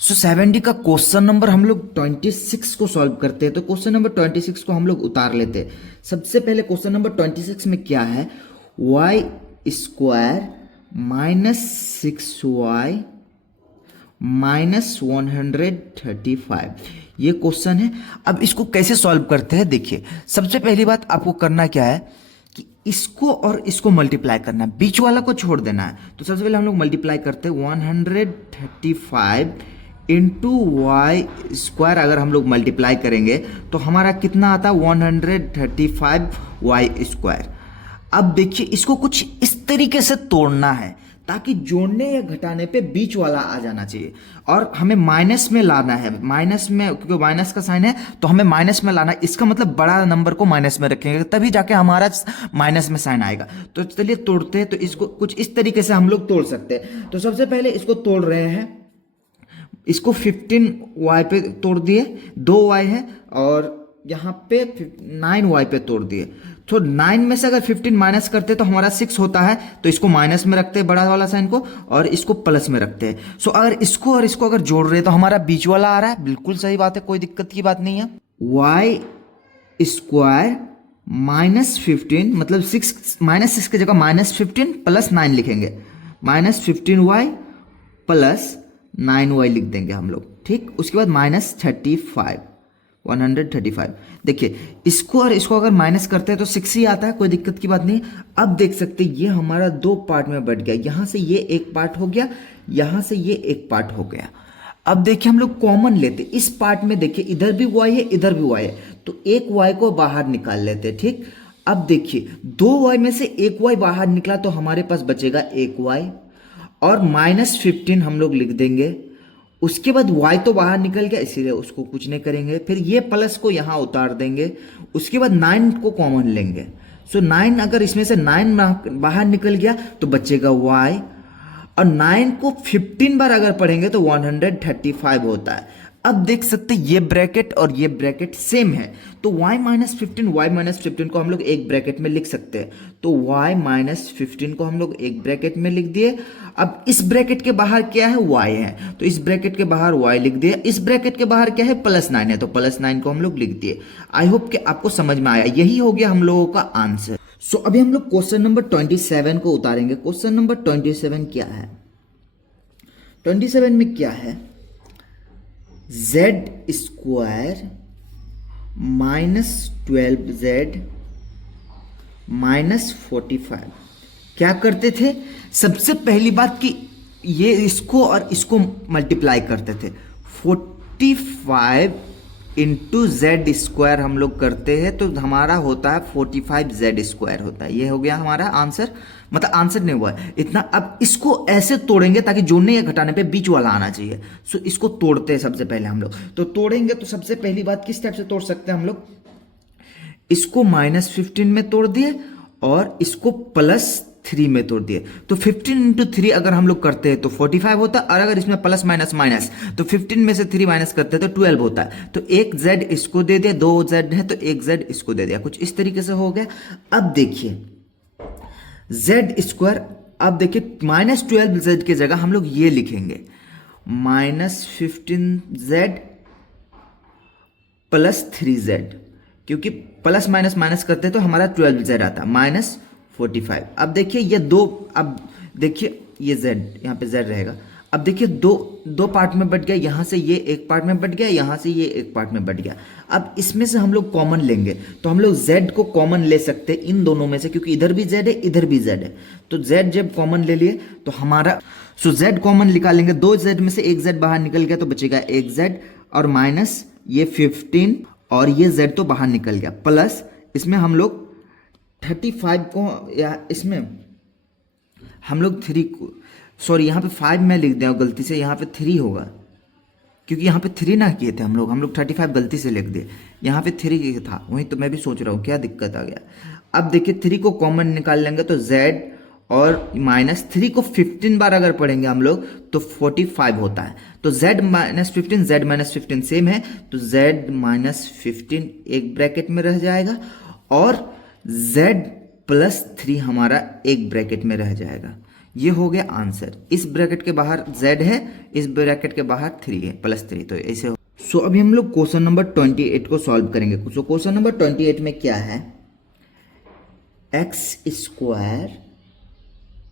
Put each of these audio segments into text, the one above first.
सो 70 का question number हम लोग 26 को सॉल्व करते हैं। तो क्वेश्चन नंबर 26 को हम लोग उतार लेते हैं। सबसे पहले क्वेश्चन नंबर 26 में क्या है, Y square minus 6y minus 135, ये क्वेश्चन है। अब इसको कैसे सॉल्व करते हैं, देखिए सबसे पहली बात आपको करना क्या है कि इसको और इसको मल्टीप्लाई करना है, बीच वाला को छोड़ देना है। तो सबसे पहले हम लोग मल्टीप्लाई करते हैं 135 इंटू वाई स्क्वायर। अगर हम लोग मल्टीप्लाई करेंगे तो हमारा कितना आता है 135 वाई स्क्वायर। अब देखिए इसको कुछ इस तरीके से तोड़ना है ताकि जोड़ने या घटाने पे बीच वाला आ जाना चाहिए, और हमें माइनस में लाना है। माइनस में, क्योंकि माइनस का साइन है तो हमें माइनस में लाना है। इसका मतलब बड़ा नंबर को माइनस में रखेंगे तभी जाके हमारा माइनस में साइन आएगा। तो चलिए तोड़ते हैं। तो इसको कुछ इस तरीके से हम लोग तोड़ सकते हैं। तो सबसे पहले इसको तोड़ रहे हैं, इसको 15y पे तोड़ दिए, 2y है, और यहाँ पे 9y पे तोड़ दिए। तो 9 में से अगर 15 माइनस करते तो हमारा 6 होता है। तो इसको माइनस में रखते हैं बड़ा वाला साइन को, और इसको प्लस में रखते हैं। सो अगर इसको और इसको अगर जोड़ रहे हैं तो हमारा बीच वाला आ रहा है। बिल्कुल सही बात है, कोई दिक्कत की बात नहीं है। वाई स्क्वायर माइनस 15, मतलब 6 की जगह -15 प्लस 9 लिखेंगे। -15y प्लस 9y लिख देंगे हम लोग, ठीक। उसके बाद -35, 135। देखिए इसको और इसको अगर माइनस करते हैं तो 6 ही आता है, कोई दिक्कत की बात नहीं। अब देख सकते हैं ये हमारा दो पार्ट में बट गया। यहां से ये एक पार्ट हो गया, यहां से ये एक पार्ट हो गया। अब देखिए हम लोग कॉमन लेते, इस पार्ट में देखिए इधर भी y है इधर भी y है, तो एक y को बाहर निकाल लेते, ठीक। अब देखिए 2y में से एक y बाहर निकला तो हमारे पास बचेगा एक y, और -15 हम लोग लिख देंगे। उसके बाद y तो बाहर निकल गया इसीलिए उसको कुछ नहीं करेंगे। फिर ये प्लस को यहाँ उतार देंगे। उसके बाद 9 को कॉमन लेंगे। सो 9, अगर इसमें से 9 बाहर निकल गया तो बचेगा y, और 9 को 15 बार अगर पढ़ेंगे तो 135 होता है। अब देख सकते ये ब्रैकेट और ये ब्रैकेट सेम है, तो y-15 को हम लोग एक ब्रैकेट में लिख सकते हैं। तो y-15 को हम लोग एक ब्रैकेट में लिख दिए। अब इस ब्रैकेट के बाहर क्या है, y है, तो इस ब्रैकेट के बाहर y लिख दिया। इस ब्रैकेट के बाहर क्या है, +9 है, तो +9 को हम लोग लिख दिए। आई होप कि आपको समझ में आया। यही हो गया हम लोगों का आंसर। सो अभी हम लोग क्वेश्चन नंबर 27 को उतारेंगे। क्वेश्चन नंबर 27 क्या है, 27 में क्या है, z स्क्वायर -12z -45। क्या करते थे, सबसे पहली बात कि ये इसको और इसको मल्टीप्लाई करते थे। 45 इंटू जेड स्क्वायर हम लोग करते हैं तो हमारा होता है 45z स्क्वायर होता है। ये हो गया हमारा आंसर, मतलब आंसर नहीं हुआ है इतना। अब इसको ऐसे तोड़ेंगे ताकि जोड़ने या घटाने पे बीच वाला आना चाहिए। सो इसको तोड़ते हैं सबसे पहले हम लोग। तो तोड़ेंगे तो सबसे पहली बात किस टाइप से तोड़ सकते हैं हम लोग, इसको -15 में तोड़ दिए और इसको +3 में तोड़ दिए। तो 15 इंटू 3 अगर हम लोग करते हैं तो 45 होता है, और अगर इसमें प्लस माइनस माइनस तो 15 में से 3 माइनस करते हैं तो 12 होता है। तो एक z इसको दे दिया, 2 z है तो एक z इसको दे दिया, कुछ इस तरीके से हो गया। अब देखिए z स्क्वायर, अब देखिए -12z की जगह हम लोग ये लिखेंगे -15z +3z, क्योंकि प्लस माइनस माइनस करते तो हमारा 12z आता -45। अब देखिए ये दो, अब देखिए ये z, यहाँ पे z रहेगा। अब देखिए दो पार्ट में बट गया, यहाँ से ये एक पार्ट में बट गया, यहाँ से ये एक पार्ट में बट गया। अब इसमें से हम लोग कॉमन लेंगे तो हम लोग z को कॉमन ले सकते हैं इन दोनों में से, क्योंकि इधर भी z है इधर भी z है। तो z जब कॉमन ले लिए तो हमारा z कॉमन निकालेंगे। 2z में से एक z बाहर निकल गया तो बचेगा एक z, और माइनस ये 15 और ये z तो बाहर निकल गया, प्लस इसमें हम लोग 35 को, या इसमें हम लोग 3 को, सॉरी यहाँ पे 5 में लिख दिया गलती से, यहाँ पे 3 होगा क्योंकि यहाँ पे 3 ना किए थे हम लोग 35 गलती से लिख दिए, यहाँ पे 3 था। वही तो मैं भी सोच रहा हूँ क्या दिक्कत आ गया। अब देखिए 3 को कॉमन निकाल लेंगे तो z, और -3 को 15 बार अगर पढ़ेंगे हम लोग तो 45 होता है। तो z -15 सेम है, तो z -15 एक ब्रैकेट में रह जाएगा, और z +3 हमारा एक ब्रैकेट में रह जाएगा। ये हो गया आंसर। इस ब्रैकेट के बाहर z है, इस ब्रैकेट के बाहर 3 है, +3, तो ऐसे हो। सो अभी हम लोग क्वेश्चन नंबर 28 को सॉल्व करेंगे। सो क्वेश्चन नंबर 28 में क्या है, x²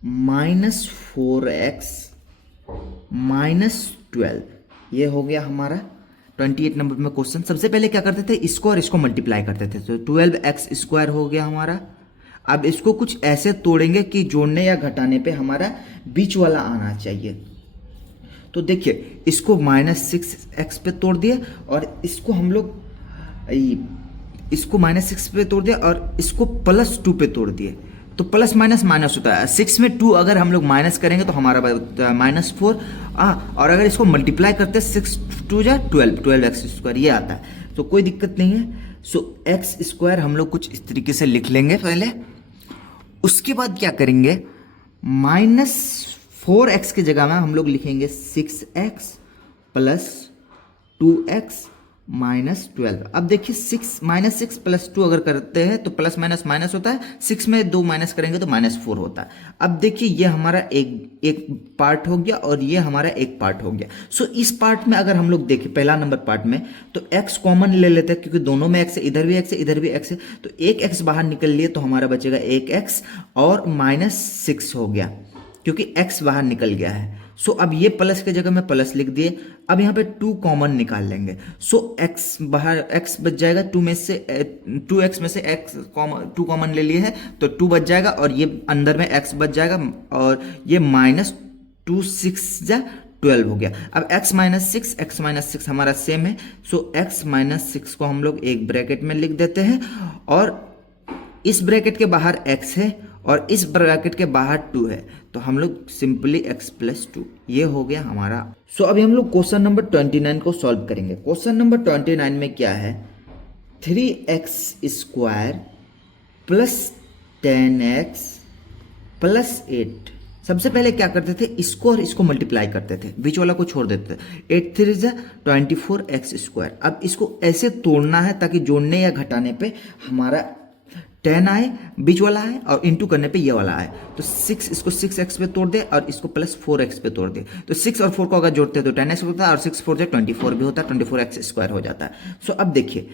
-4x -12, ये हो गया हमारा 28 नंबर में क्वेश्चन। सबसे पहले क्या करते थे, इसको और इसको मल्टीप्लाई करते थे, तो 12x² हो गया हमारा। अब इसको कुछ ऐसे तोड़ेंगे कि जोड़ने या घटाने पे हमारा बीच वाला आना चाहिए। तो देखिए, इसको -6x पे तोड़ दिए और इसको हम लोग इसको -6 पे तोड़ दिया और इसको +2 पे तोड़ दिए। तो प्लस माइनस माइनस होता है, 6 में 2 अगर हम लोग माइनस करेंगे तो हमारा -4, और अगर इसको मल्टीप्लाई करते हैं 6 2 जा 12x², ये आता है, तो कोई दिक्कत नहीं है। सो x² हम लोग कुछ इस तरीके से लिख लेंगे पहले। उसके बाद क्या करेंगे, -4x की जगह में हम लोग लिखेंगे 6x + 2x -12। अब देखिए, -6 + 2 अगर करते हैं तो प्लस माइनस माइनस होता है, 6 में 2 माइनस करेंगे तो -4 होता है। अब देखिए, ये हमारा एक पार्ट हो गया और ये हमारा एक पार्ट हो गया। सो इस पार्ट में अगर हम लोग देखें, पहला नंबर पार्ट में, तो x कॉमन ले लेते हैं क्योंकि दोनों में x है, इधर भी x है, इधर भी x है, तो एक x बाहर निकल लिए तो हमारा बचेगा 1x और -6 हो गया क्योंकि x बाहर निकल गया है। सो अब ये प्लस की जगह में प्लस लिख दिए। अब यहाँ पे 2 कॉमन निकाल लेंगे। सो x बाहर, x बच जाएगा 2 में से 2x में से x 2 कॉमन ले लिए है तो 2 बच जाएगा और ये अंदर में x बच जाएगा और ये -2 6 जा 12 हो गया। अब x -6 हमारा सेम है। सो x -6 को हम लोग एक ब्रैकेट में लिख देते हैं और इस ब्रैकेट के बाहर x है और इस ब्रैकेट के बाहर 2 है, तो हम लोग सिंपली x + 2, ये हो गया हमारा। सो अभी हम लोग क्वेश्चन नंबर 29 को सॉल्व करेंगे। क्वेश्चन नंबर 29 में क्या है, 3x² + 10x + 8। सबसे पहले क्या करते थे, इसको और इसको मल्टीप्लाई करते थे, बीच वाला को छोड़ देते थे। 8 3 जा 24x²। अब इसको ऐसे तोड़ना है ताकि जोड़ने या घटाने पे हमारा 10 आए, बीच वाला आए, और इंटू करने पे ये वाला आए। तो 6, इसको 6x पे तोड़ दे और इसको +4x पे तोड़ दे। तो 6 और 4 को अगर जोड़ते हैं तो 10x होता है और 6 4 जा 24 भी होता है, 24x² हो जाता है। सो अब देखिए,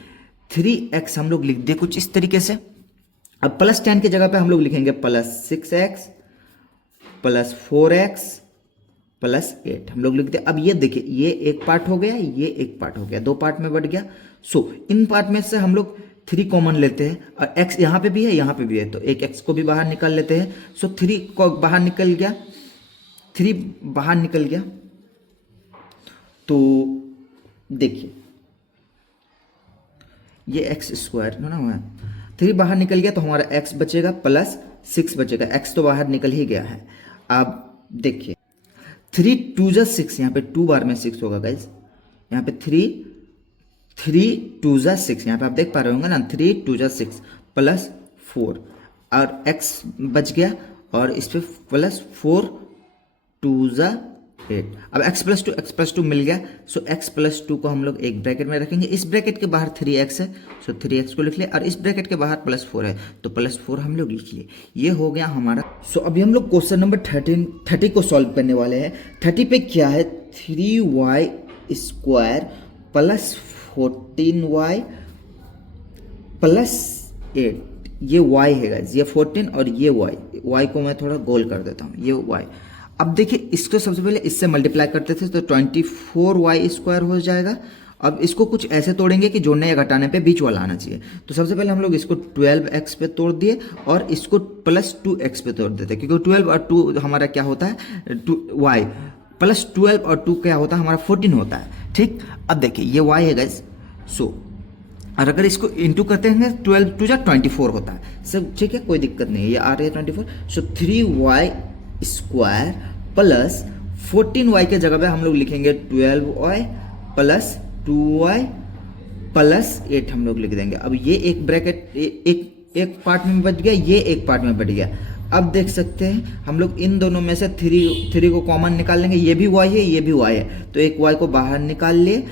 3x हम लोग लिख दे कुछ इस तरीके से। अब +10 की जगह पे हम लोग लिखेंगे +6x + 4x + 8 हम लोग लिख दे। अब ये देखिए, ये एक पार्ट हो गया, ये एक पार्ट हो गया, 2 पार्ट में बढ़ गया। सो इन पार्ट में से हम लोग 3 कॉमन लेते हैं और x यहाँ पे भी है, यहाँ पे भी है, तो एक x को भी बाहर निकाल लेते हैं। सो 3 को बाहर निकल गया, 3 बाहर निकल गया। तो देखिए, ये x² ना हुआ, 3 बाहर निकल गया तो हमारा x बचेगा +6 बचेगा, x तो बाहर निकल ही गया है। अब देखिए, 3 2 जा 6, यहाँ पे 2 बार में 6 होगा गाइज, यहाँ पे 3 2 जा 6, यहाँ पे आप देख पा रहे होंगे ना, 3 2 जा 6 +4 और x बच गया और इस पे +4 2 जा 8। अब x + 2 मिल गया। सो x + 2 को हम लोग एक ब्रैकेट में रखेंगे। इस ब्रैकेट के बाहर 3x है, सो 3x को लिख लिया, और इस ब्रैकेट के बाहर +4 है तो +4 हम लोग लिख लिए। ये हो गया हमारा। सो अभी हम लोग क्वेश्चन नंबर 30 को सॉल्व करने वाले हैं। 30 पे क्या है, 3y² + 14y + 8, ये y है गाइस, ये 14 और ये y को मैं थोड़ा गोल कर देता हूँ, ये y। अब देखिए, इसको सबसे पहले इससे मल्टीप्लाई करते थे तो 24y² हो जाएगा। अब इसको कुछ ऐसे तोड़ेंगे कि जोड़ने या घटाने पे बीच वाला आना चाहिए। तो सबसे पहले हम लोग इसको 12x पे तोड़ दिए और इसको +2x पे तोड़ देते, क्योंकि 12 और 2 हमारा क्या होता है, y +12 और 2 क्या होता है हमारा 14 होता है। ठीक, अब देखिए, ये y है गाइस। सो और अगर इसको इंटू करते हैं 12 2 जा 24 होता है सब, ठीक है, कोई दिक्कत नहीं है, ये आ रही है 24। सो 3y² + 14y के जगह पे हम लोग लिखेंगे 12y + 2y + 8 हम लोग लिख देंगे। अब ये एक ब्रैकेट एक पार्ट में बच गया, ये एक पार्ट में बढ़ गया। अब देख सकते हैं हम लोग इन दोनों में से 3 को कॉमन निकाल लेंगे, ये भी y है, ये भी y है, तो एक y को बाहर निकाल लिए।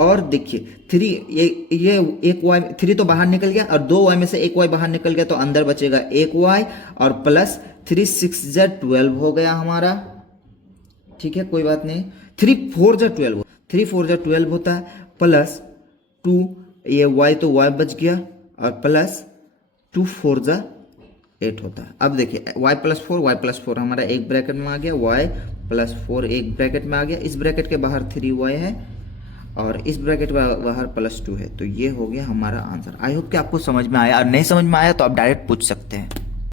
और देखिए 3 ये एक y 3 तो बाहर निकल गया और 2y में से एक y बाहर निकल गया, तो अंदर बचेगा एक y और 3 6 जा 12 हो गया हमारा, ठीक है कोई बात नहीं। 3 4 जा 12, 3 4 जा 12 होता है, प्लस 2 ये y तो y बच गया, और प्लस 2 4 जा 8 होता है। अब देखिए y प्लस 4 हमारा एक ब्रैकेट में आ गया, y प्लस 4 एक ब्रैकेट में आ गया, इस ब्रैकेट के बाहर 3y है और इस ब्रैकेट के बाहर +2 है। तो ये हो गया हमारा आंसर। आई होप कि आपको समझ में आया, और नहीं समझ में आया तो आप डायरेक्ट पूछ सकते हैं।